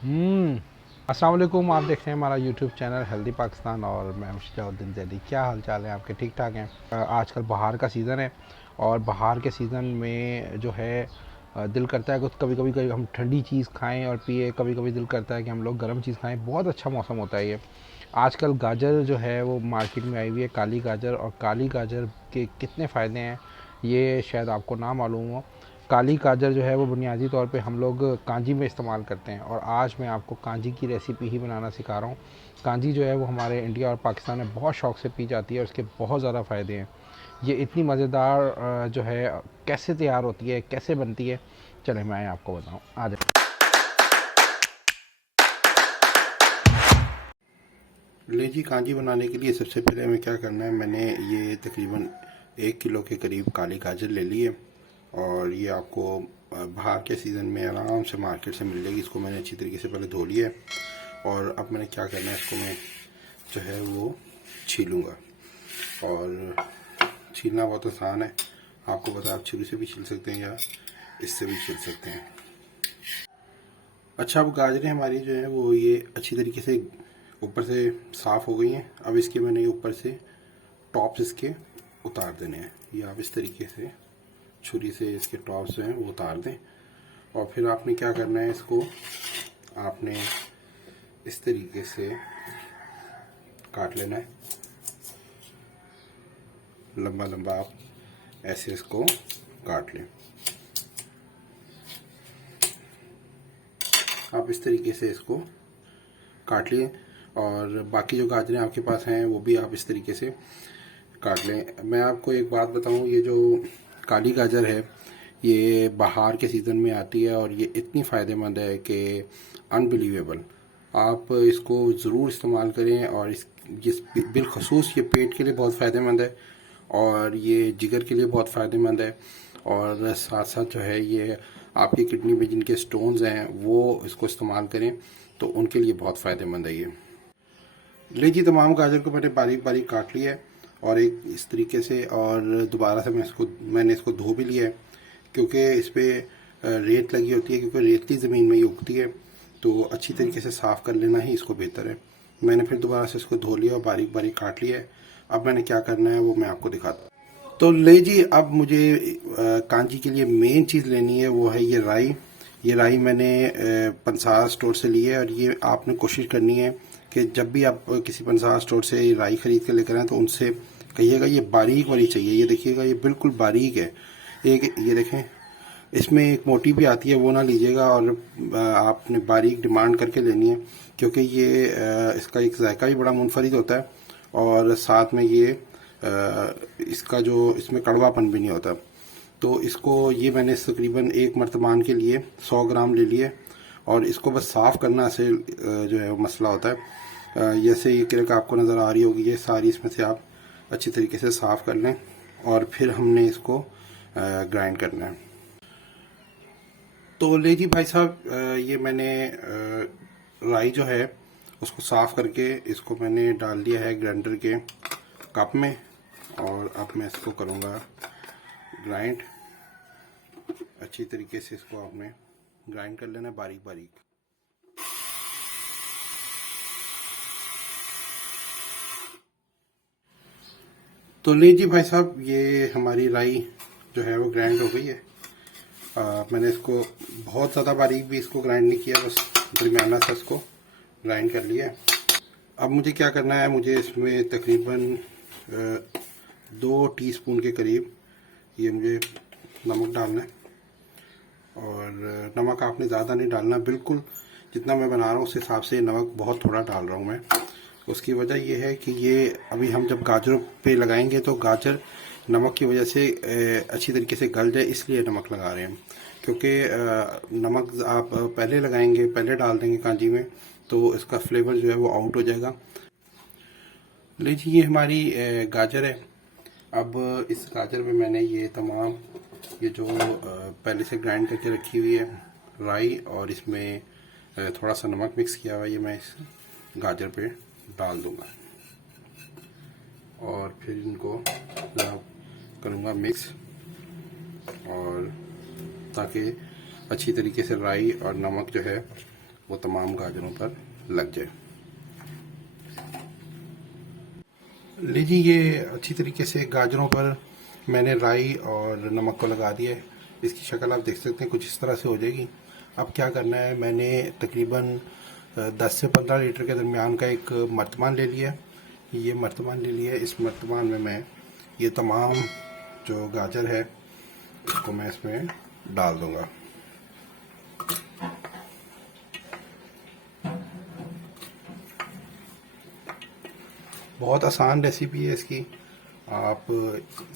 अस्सलाम वालेकुम। आप देख रहे हैं हमारा यूट्यूब चैनल हेल्दी पाकिस्तान और मैं मुशताउद्दीन जैदी। क्या हाल चाल है आपके? ठीक ठाक हैं? आजकल बहार का सीज़न है और बहार के सीज़न में जो है दिल करता है कि कभी कभी हम ठंडी चीज़ खाएं और पिए, कभी कभी दिल करता है कि हम लोग गर्म चीज़ खाएं। बहुत अच्छा मौसम होता है ये। आजकल गाजर जो है वो मार्केट में आई हुई है, काली गाजर। और काली गाजर के कितने फ़ायदे हैं ये शायद आपको ना मालूम हो। काली गाजर जो है वो बुनियादी तौर पे हम लोग कांजी में इस्तेमाल करते हैं और आज मैं आपको कांजी की रेसिपी ही बनाना सिखा रहा हूँ। कांजी जो है वो हमारे इंडिया और पाकिस्तान में बहुत शौक से पी जाती है और उसके बहुत ज़्यादा फ़ायदे हैं। ये इतनी मज़ेदार जो है कैसे तैयार होती है, कैसे बनती है, चले मैं आपको बताऊँ। आ जाए। लेजी कांजी बनाने के लिए सबसे पहले हमें क्या करना है, मैंने ये तकरीबन 1 किलो के करीब काली गाजर ले ली है। और ये आपको बाहर के सीज़न में आराम से मार्केट से मिल जाएगी। इसको मैंने अच्छी तरीके से पहले धो लिया है और अब मैंने क्या करना है, इसको मैं जो है वो छीलूँगा। और छीलना बहुत आसान है, आपको पता है, आप छुरी से भी छील सकते हैं या इससे भी छील सकते हैं। अच्छा, अब गाजरें हमारी जो है वो ये अच्छी तरीके से ऊपर से साफ़ हो गई हैं। अब इसके मैंने ये ऊपर से टॉप्स इसके उतार देने हैं। ये आप इस तरीके से छुरी से इसके टॉप्स जो हैं वो उतार दें। और फिर आपने क्या करना है, इसको आपने इस तरीके से काट लेना है। लंबा लंबा आप ऐसे इसको काट लें। आप इस तरीके से इसको काट लिए और बाकी जो गाजरें आपके पास हैं वो भी आप इस तरीके से काट लें। मैं आपको एक बात बताऊं, ये जो काली गाजर है ये बाहर के सीज़न में आती है और ये इतनी फ़ायदेमंद है कि अनबिलीवेबल। आप इसको ज़रूर इस्तेमाल करें। और जिस बिलखसूस ये पेट के लिए बहुत फ़ायदेमंद है और ये जिगर के लिए बहुत फ़ायदेमंद है। और साथ साथ जो है ये आपकी किडनी में जिनके स्टोन्स हैं वो इसको इस्तेमाल करें तो उनके लिए बहुत फ़ायदेमंद है ये। लीजिए, तमाम गाजर को मैंने बारीक बारीक काट लिया है और एक इस तरीके से। और दोबारा से मैंने इसको धो भी लिया है, क्योंकि इस पर रेत लगी होती है, क्योंकि रेतली ज़मीन में ये उगती है। तो अच्छी तरीके से साफ़ कर लेना ही इसको बेहतर है। मैंने फिर दोबारा से इसको धो लिया और बारीक बारीक काट लिया है। अब मैंने क्या करना है वो मैं आपको दिखाता हूँ। तो ले जी, अब मुझे कांजी के लिए मेन चीज़ लेनी है, वो है ये राई। ये राई मैंने पंसार स्टोर से ली है। और ये आपने कोशिश करनी है कि जब भी आप किसी पंसार स्टोर से राई खरीद कर लेकर आए तो उनसे कहिएगा ये बारीक वाली चाहिए। ये देखिएगा, ये बिल्कुल बारीक है। एक ये देखें, इसमें एक मोटी भी आती है, वो ना लीजिएगा। और आपने बारीक डिमांड करके लेनी है, क्योंकि ये इसका एक जायका भी बड़ा मुनफरिद होता है और साथ में ये इसका जो इसमें कड़वापन भी नहीं होता। तो इसको ये मैंने तकरीबन एक मर्तबान के लिए 100 ग्राम ले लिए और इसको बस साफ़ करना से जो है वो मसला होता है। जैसे ये किरक आपको नज़र आ रही होगी, ये सारी इसमें से आप अच्छी तरीके से साफ़ कर लें और फिर हमने इसको ग्राइंड करना है। तो ले जी भाई साहब, ये मैंने राई जो है उसको साफ़ करके इसको मैंने डाल दिया है ग्राइंडर के कप में। और अब मैं इसको करूँगा ग्राइंड। अच्छी तरीके से इसको आपने ग्राइंड कर लेना बारीक बारीक। तो ले जी भाई साहब, ये हमारी राई जो है वो ग्राइंड हो गई है। मैंने इसको बहुत ज़्यादा बारीक भी इसको ग्राइंड नहीं किया, बस दरमियाना सा इसको ग्राइंड कर लिया है। अब मुझे क्या करना है, मुझे इसमें तकरीबन 2 टीस्पून के करीब ये मुझे नमक डालना है। और नमक आपने ज़्यादा नहीं डालना, बिल्कुल जितना मैं बना रहा हूँ उस हिसाब से नमक बहुत थोड़ा डाल रहा हूँ मैं। उसकी वजह यह है कि ये अभी हम जब गाजरों पे लगाएंगे तो गाजर नमक की वजह से अच्छी तरीके से गल जाए, इसलिए नमक लगा रहे हैं। क्योंकि नमक आप पहले लगाएंगे, पहले डाल देंगे कांजी में, तो इसका फ्लेवर जो है वो आउट हो जाएगा। लीजिए, ये हमारी गाजर है। अब इस गाजर में मैंने ये तमाम ये जो पहले से ग्राइंड करके रखी हुई है राई और इसमें थोड़ा सा नमक मिक्स किया हुआ है, ये मैं इस गाजर पे डाल दूंगा और फिर इनको करूँगा मिक्स। और ताकि अच्छी तरीके से राई और नमक जो है वो तमाम गाजरों पर लग जाए। लीजिए, ये अच्छी तरीके से गाजरों पर मैंने राई और नमक को लगा दिया है। इसकी शक्ल आप देख सकते हैं, कुछ इस तरह से हो जाएगी। अब क्या करना है, मैंने तकरीबन 10 से 15 लीटर के दरमियान का एक मर्तमान ले लिया। ये मर्तमान ले लिया। इस मर्तमान में मैं ये तमाम जो गाजर है इसको मैं इसमें डाल दूंगा। बहुत आसान रेसिपी है इसकी। आप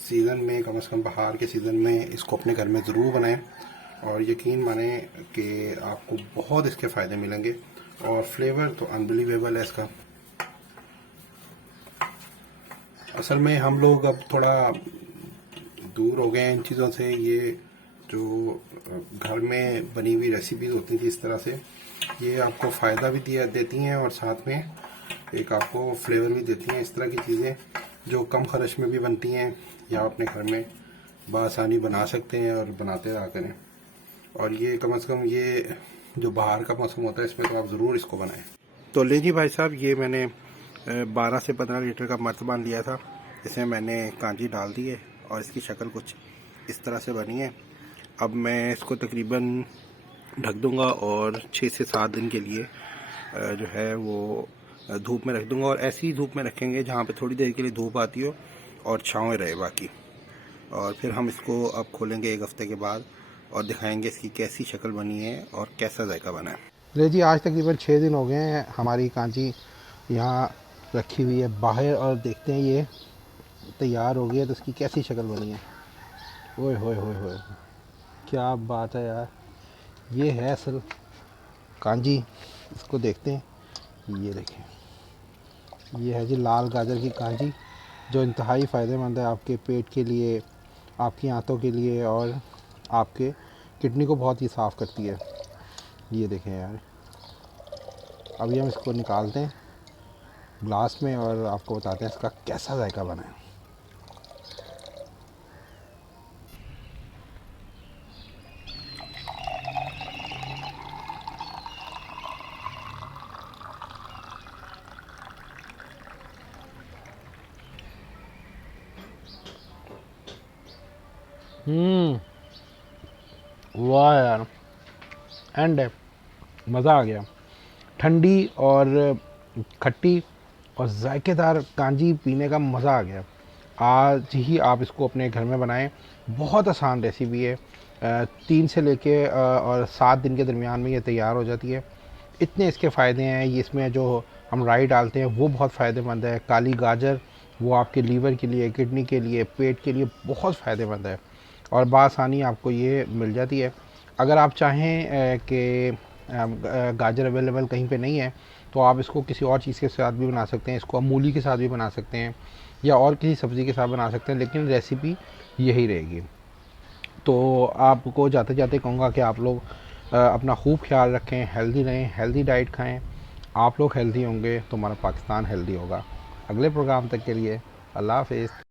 सीज़न में, कम से कम बाहर के सीज़न में इसको अपने घर में ज़रूर बनाएं और यकीन माने कि आपको बहुत इसके फ़ायदे मिलेंगे। और फ्लेवर तो अनबिलीवेबल है इसका। असल में हम लोग अब थोड़ा दूर हो गए हैं इन चीज़ों से। ये जो घर में बनी हुई रेसिपीज़ होती थी इस तरह से, ये आपको फ़ायदा भी देती हैं और साथ में एक आपको फ्लेवर भी देती हैं। इस तरह की चीज़ें जो कम खर्च में भी बनती हैं या अपने घर में बआसानी बना सकते हैं और बनाते रहा करें। और ये कम से कम ये जो बाहर का मौसम होता है इसमें तो आप ज़रूर इसको बनाएं। तो लीजिए भाई साहब, ये मैंने 12 से 15 लीटर का मर्तबान लिया था। इसमें मैंने कांजी डाल दी है और इसकी शक्ल कुछ इस तरह से बनी है। अब मैं इसको तकरीबन ढक दूंगा और 6 से 7 दिन के लिए जो है वो धूप में रख दूंगा। और ऐसी ही धूप में रखेंगे जहाँ पे थोड़ी देर के लिए धूप आती हो और छाँव रहे बाकी। और फिर हम इसको अब खोलेंगे 1 हफ्ते के बाद और दिखाएंगे इसकी कैसी शक्ल बनी है और कैसा जायका बना है। ले जी, आज तकरीबन 6 दिन हो गए हैं हमारी कांजी यहाँ रखी हुई है बाहर, और देखते हैं ये तैयार हो गई है तो इसकी कैसी शक्ल बनी है। ओए होए होए होए, क्या बात है यार, ये है असल कांजी। इसको देखते हैं। ये देखें, ये है जी लाल गाजर की कांजी, जो इंतहाई फ़ायदेमंद है आपके पेट के लिए, आपकी आंतों के लिए और आपके किडनी को बहुत ही साफ़ करती है। ये देखें यार, अभी हम इसको निकालते हैं ग्लास में और आपको बताते हैं इसका कैसा जायका बना है। वाह यार, एंड है, मज़ा आ गया। ठंडी और खट्टी और जायकेदार कांजी पीने का मज़ा आ गया। आज ही आप इसको अपने घर में बनाएं। बहुत आसान रेसिपी है। 3 से लेके और 7 दिन के दरमियान में ये तैयार हो जाती है। इतने इसके फ़ायदे हैं। ये इसमें जो हम राई डालते हैं वो बहुत फ़ायदेमंद है। काली गाजर वो आपके लीवर के लिए, किडनी के लिए, पेट के लिए बहुत फ़ायदेमंद है और बआसानी आपको ये मिल जाती है। अगर आप चाहें कि गाजर अवेलेबल कहीं पे नहीं है तो आप इसको किसी और चीज़ के साथ भी बना सकते हैं। इसको आप मूली के साथ भी बना सकते हैं या और किसी सब्ज़ी के साथ बना सकते हैं, लेकिन रेसिपी यही रहेगी। तो आपको जाते जाते कहूँगा कि आप लोग अपना खूब ख्याल रखें, हेल्दी रहें, हेल्दी डाइट खाएं। आप लोग हेल्दी होंगे तो हमारा पाकिस्तान हेल्दी होगा। अगले प्रोग्राम तक के लिए अल्लाह हाफ़िज़।